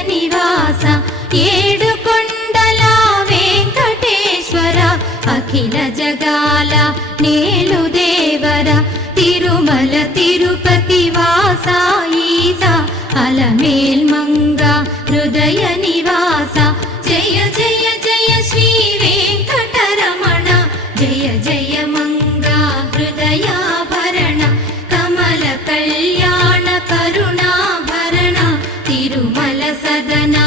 నివాస ఏడుకొండల వెంకటేశ్వర అఖిల జగాల నేలు దేవర తిరుమల తిరుపతి వాస ఈస అలమేల్మంగ హృదయ నివాస జయ జయ జయ శ్రీ వెంకటరమణ జయ జయ మంగ హృదయాభరణ కమల కళ్యాణ కరుణాభరణ తిరుమల సదన